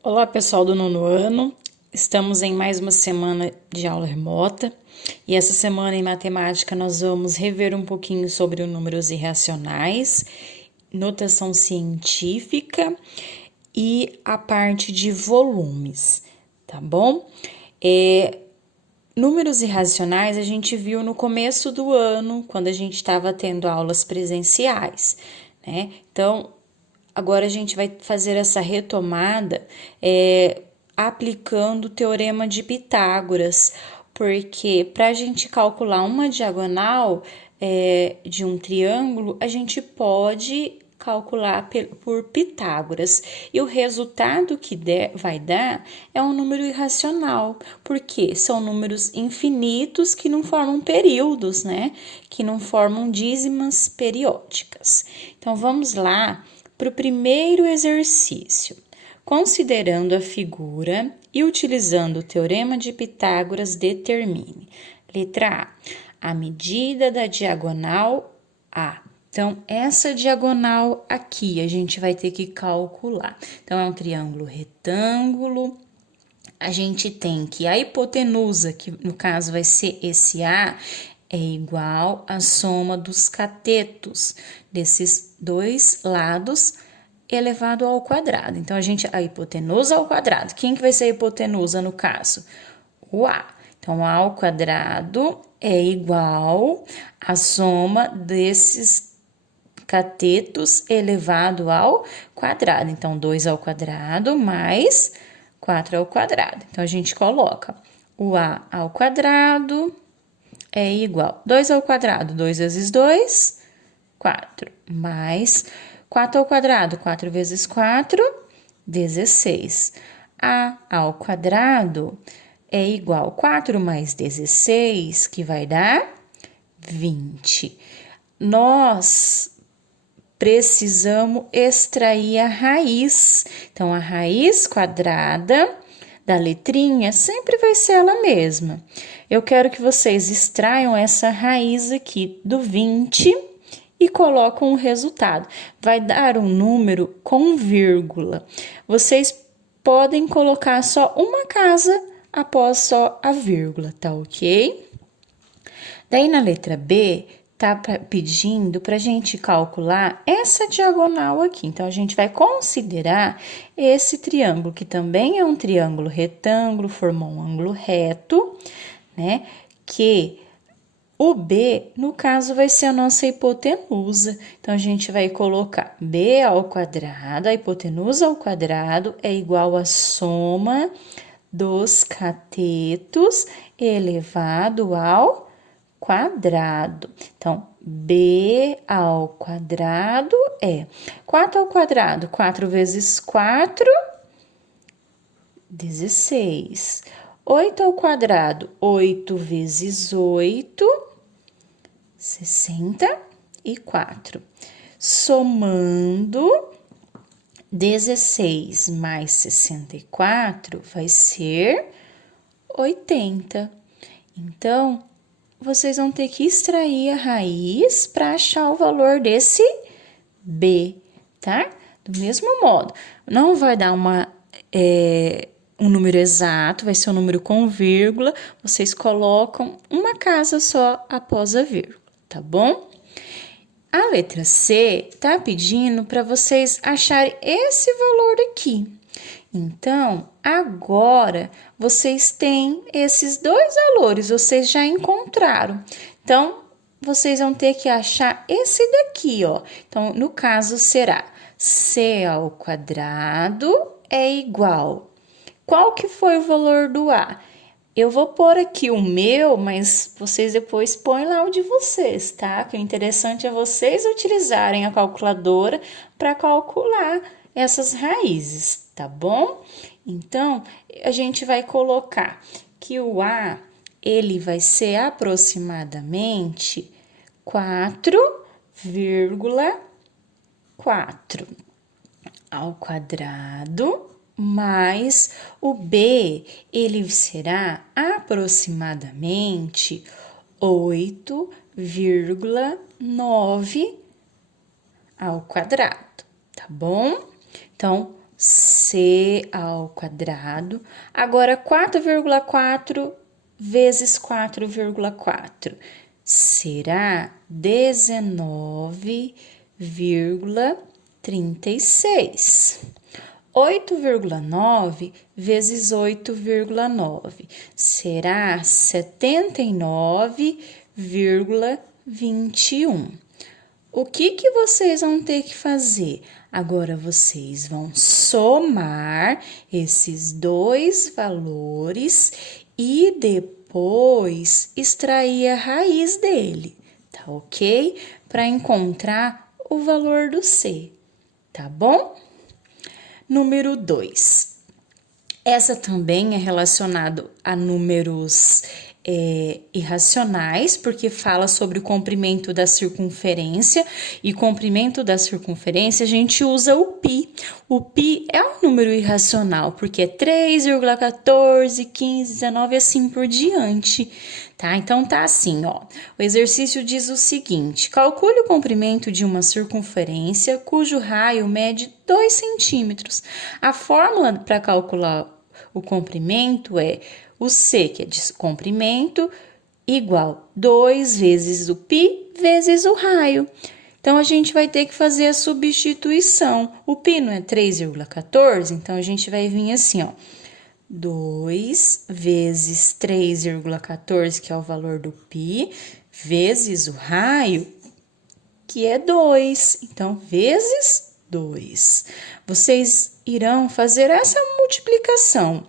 Olá, pessoal do nono ano. Estamos em mais uma semana de aula remota e essa semana em matemática nós vamos rever um pouquinho sobre os números irracionais, notação científica e a parte de volumes, tá bom? Números irracionais a gente viu no começo do ano, quando a gente estava tendo aulas presenciais, né? Então, agora a gente vai fazer essa retomada aplicando o Teorema de Pitágoras, porque para a gente calcular uma diagonal de um triângulo, a gente pode calcular por Pitágoras. E o resultado que vai dar é um número irracional, porque são números infinitos que não formam períodos, né? Que não formam dízimas periódicas. Então, vamos lá para o primeiro exercício. Considerando a figura e utilizando o Teorema de Pitágoras, determine. Letra A. A medida da diagonal A. Então, essa diagonal aqui a gente vai ter que calcular. Então, é um triângulo retângulo. A gente tem que a hipotenusa, que no caso vai ser esse A, é igual à soma dos catetos desses dois lados elevado ao quadrado. Então, a hipotenusa ao quadrado. Quem que vai ser a hipotenusa no caso? O A. Então, A ao quadrado é igual à soma desses catetos elevado ao quadrado. Então, 2 ao quadrado mais 4 ao quadrado. Então, a gente coloca o A ao quadrado é igual 2 ao quadrado, 2 vezes 2, 4, mais 4 ao quadrado, 4 vezes 4, 16. A ao quadrado é igual 4 mais 16, que vai dar 20. Nós precisamos extrair a raiz. Então, a raiz quadrada da letrinha sempre vai ser ela mesma. Eu quero que vocês extraiam essa raiz aqui do 20 e colocam o resultado. Vai dar um número com vírgula. Vocês podem colocar só uma casa após só a vírgula, tá ok? Daí na letra B, tá pedindo para a gente calcular essa diagonal aqui. Então, a gente vai considerar esse triângulo, que também é um triângulo retângulo, formou um ângulo reto, né? Que o B, no caso, vai ser a nossa hipotenusa. Então, a gente vai colocar B ao quadrado, a hipotenusa ao quadrado é igual à soma dos catetos elevado ao quadrado. Então, B ao quadrado é 4 ao quadrado, 4 vezes 4, 16. 8 ao quadrado, 8 vezes 8, 64. Somando 16 mais 64 vai ser 80. Então, vocês vão ter que extrair a raiz para achar o valor desse B, tá? Do mesmo modo, não vai dar um número exato, vai ser um número com vírgula, vocês colocam uma casa só após a vírgula, tá bom? A letra C tá pedindo para vocês acharem esse valor aqui. Então, agora, vocês têm esses dois valores, vocês já encontraram. Então, vocês vão ter que achar esse daqui, ó. Então, no caso, será C ao quadrado é igual. Qual que foi o valor do A? Eu vou pôr aqui o meu, mas vocês depois põem lá o de vocês, tá? Que o interessante é vocês utilizarem a calculadora para calcular essas raízes, tá bom? Então, a gente vai colocar que o A, ele vai ser aproximadamente 4,4 ao quadrado, mais o B, ele será aproximadamente 8,9 ao quadrado, tá bom? Então, C ao quadrado. Agora, 4,4 vezes 4,4 será 19,36. 8,9 vezes 8,9 será 79,21. O que vocês vão ter que fazer? Agora, vocês vão somar esses dois valores e depois extrair a raiz dele, tá ok? Para encontrar o valor do C, tá bom? Número 2. Essa também é relacionada a números irracionais, porque fala sobre o comprimento da circunferência, e comprimento da circunferência a gente usa o π. O π é um número irracional, porque é 3,14, 15, 19 e assim por diante, tá? Então, tá assim, ó. O exercício diz o seguinte: calcule o comprimento de uma circunferência cujo raio mede 2 centímetros. A fórmula para calcular o comprimento é o C, que é de comprimento, igual 2 vezes o π vezes o raio. Então, a gente vai ter que fazer a substituição. O π não é 3,14, então a gente vai vir assim, ó. 2 vezes 3,14, que é o valor do π, vezes o raio, que é 2. Então, vezes 2. Vocês irão fazer essa multiplicação.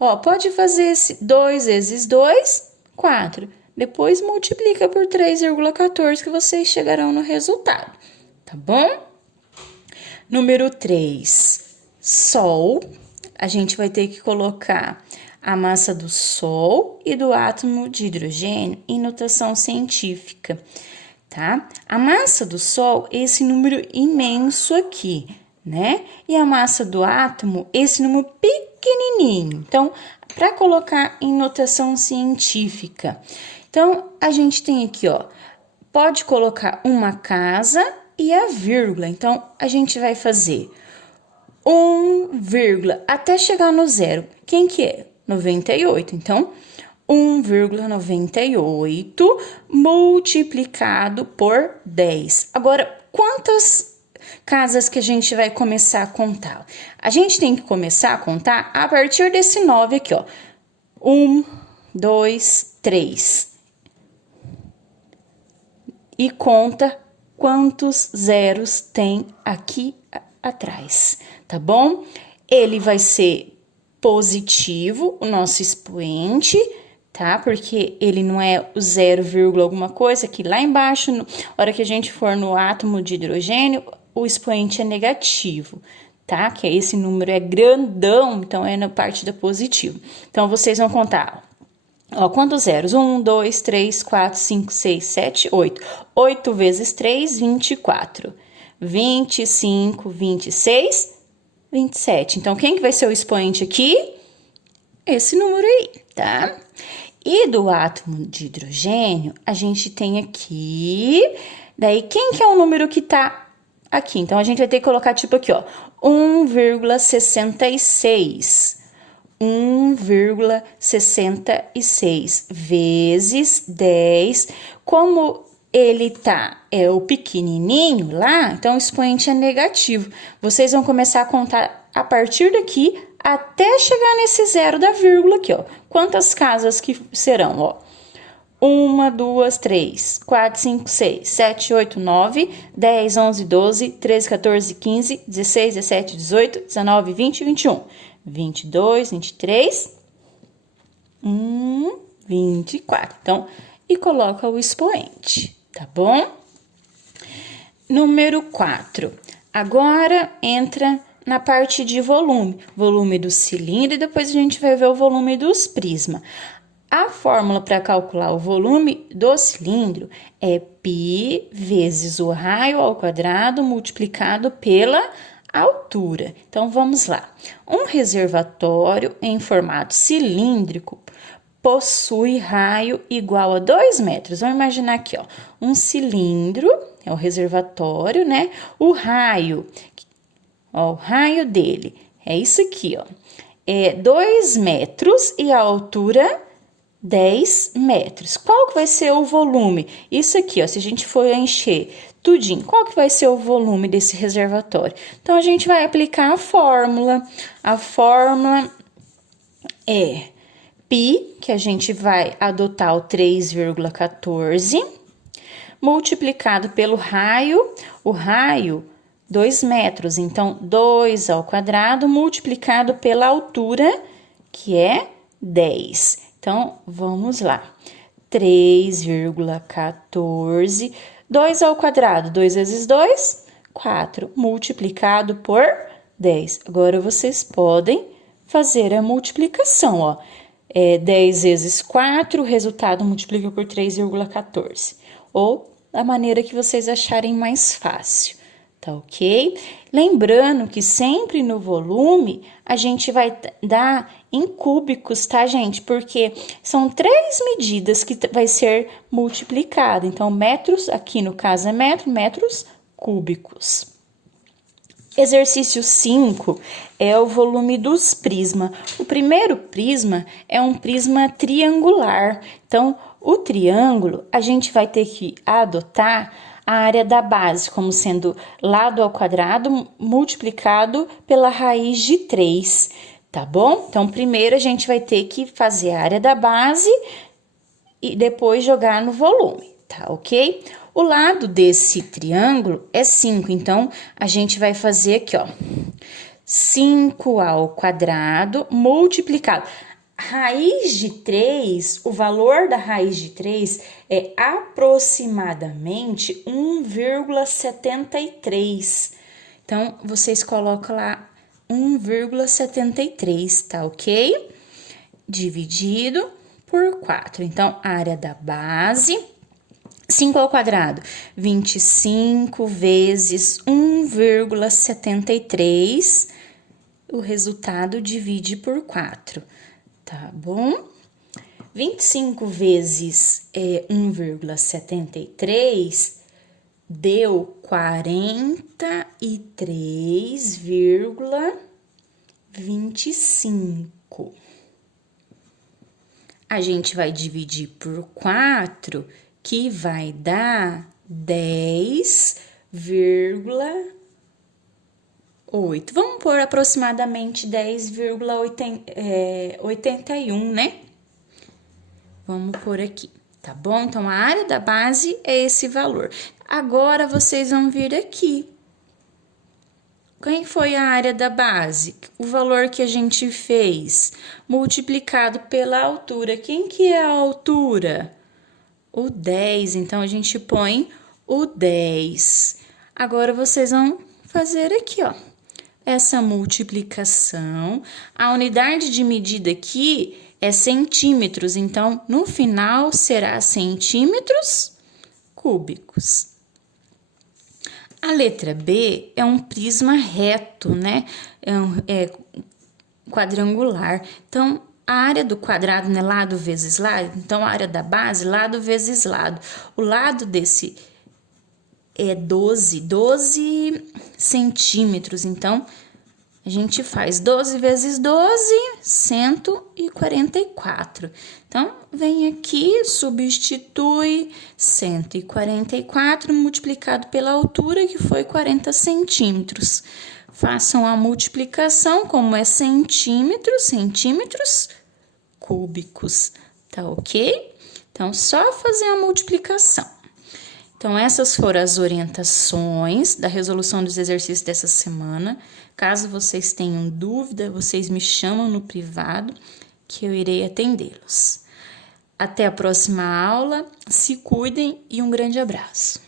Ó, pode fazer esse 2 vezes 2, 4. Depois multiplica por 3,14 que vocês chegarão no resultado, tá bom? Número 3, Sol. A gente vai ter que colocar a massa do Sol e do átomo de hidrogênio em notação científica, tá? A massa do Sol é esse número imenso aqui, né? E a massa do átomo, esse número pequenininho. Então, para colocar em notação científica, então, a gente tem aqui, ó, pode colocar uma casa e a vírgula. Então, a gente vai fazer 1, até chegar no zero. Quem que é? 98. Então, 1,98 multiplicado por 10. Agora, quantas casas que a gente vai começar a contar? A gente tem que começar a contar a partir desse 9 aqui, ó. 1, 2, 3. E conta quantos zeros tem aqui atrás, tá bom? Ele vai ser positivo, o nosso expoente, tá? Porque ele não é o 0, alguma coisa, que lá embaixo, na hora que a gente for no átomo de hidrogênio, o expoente é negativo, tá? Que esse número é grandão, então é na parte da positivo. Então, vocês vão contar, ó, quantos zeros? 1, 2, 3, 4, 5, 6, 7, 8. 8 vezes 3, 24. 25, 26, 27. Então, quem que vai ser o expoente aqui? Esse número aí, tá? E do átomo de hidrogênio, a gente tem aqui... Daí, quem que é o número que tá aqui? Então, a gente vai ter que colocar tipo aqui, ó. 1,66. 1,66 vezes 10. Como ele é o pequenininho lá, então o expoente é negativo. Vocês vão começar a contar a partir daqui até chegar nesse zero da vírgula aqui, ó. Quantas casas que serão, ó? 1, 2, 3, 4, 5, 6, 7, 8, 9, 10, 11, 12, 13, 14, 15, 16, 17, 18, 19, 20 e 21. 22, 23, 24. Então, e coloca o expoente, tá bom? Número 4. Agora, entra na parte de volume. Volume do cilindro e depois a gente vai ver o volume dos prismas. A fórmula para calcular o volume do cilindro é π vezes o raio ao quadrado multiplicado pela altura. Então, vamos lá. Um reservatório em formato cilíndrico possui raio igual a 2 metros. Vamos imaginar aqui, ó, um cilindro, é o reservatório, né? O raio, ó, o raio dele É isso aqui, ó. É 2 metros e a altura 10 metros. Qual que vai ser o volume? Isso aqui, ó, se a gente for encher tudinho, qual que vai ser o volume desse reservatório? Então, a gente vai aplicar a fórmula. A fórmula é π, que a gente vai adotar o 3,14, multiplicado pelo raio, o raio 2 metros, então 2 ao quadrado multiplicado pela altura, que é 10. Então, vamos lá. 3,14, 2 ao quadrado, 2 vezes 2, 4, multiplicado por 10. Agora, vocês podem fazer a multiplicação, ó. 10 vezes 4, o resultado multiplica por 3,14. Ou da maneira que vocês acharem mais fácil, tá ok? Lembrando que sempre no volume a gente vai dar em cúbicos, tá, gente? Porque são 3 medidas que vai ser multiplicado. Então, metros, aqui no caso é metro, metros cúbicos. Exercício 5 é o volume dos prismas. O primeiro prisma é um prisma triangular. Então, o triângulo, a gente vai ter que adotar a área da base como sendo lado ao quadrado multiplicado pela raiz de 3, tá bom? Então, primeiro a gente vai ter que fazer a área da base e depois jogar no volume, tá ok? O lado desse triângulo é 5, então, a gente vai fazer aqui, ó, 5 ao quadrado multiplicado. Raiz de 3, o valor da raiz de 3 é aproximadamente 1,73. Então, vocês colocam lá 1,73, tá ok? Dividido por 4. Então, a área da base, 5 ao quadrado, 25 vezes 1,73. O resultado divide por 4. Tá bom? 25 vezes 1,73 deu 43,25. A gente vai dividir por 4, que vai dar 10,8. Vamos pôr aproximadamente 10,81, né? Vamos pôr aqui, tá bom? Então, a área da base é esse valor. Agora, vocês vão vir aqui. Quem foi a área da base? O valor que a gente fez, multiplicado pela altura. Quem que é a altura? O 10, então, a gente põe o 10. Agora, vocês vão fazer aqui, ó, essa multiplicação. A unidade de medida aqui é centímetros, então, no final, será centímetros cúbicos. A letra B é um prisma reto, né? É quadrangular. Então, a área do quadrado, né? Lado vezes lado. Então, a área da base, lado vezes lado. O lado desse é 12 centímetros. Então, a gente faz 12 vezes 12, 144. Então, vem aqui, substitui 144 multiplicado pela altura, que foi 40 centímetros. Façam a multiplicação, como é centímetros cúbicos, tá ok? Então, só fazer a multiplicação. Então, essas foram as orientações da resolução dos exercícios dessa semana. Caso vocês tenham dúvida, vocês me chamam no privado, que eu irei atendê-los. Até a próxima aula, se cuidem e um grande abraço.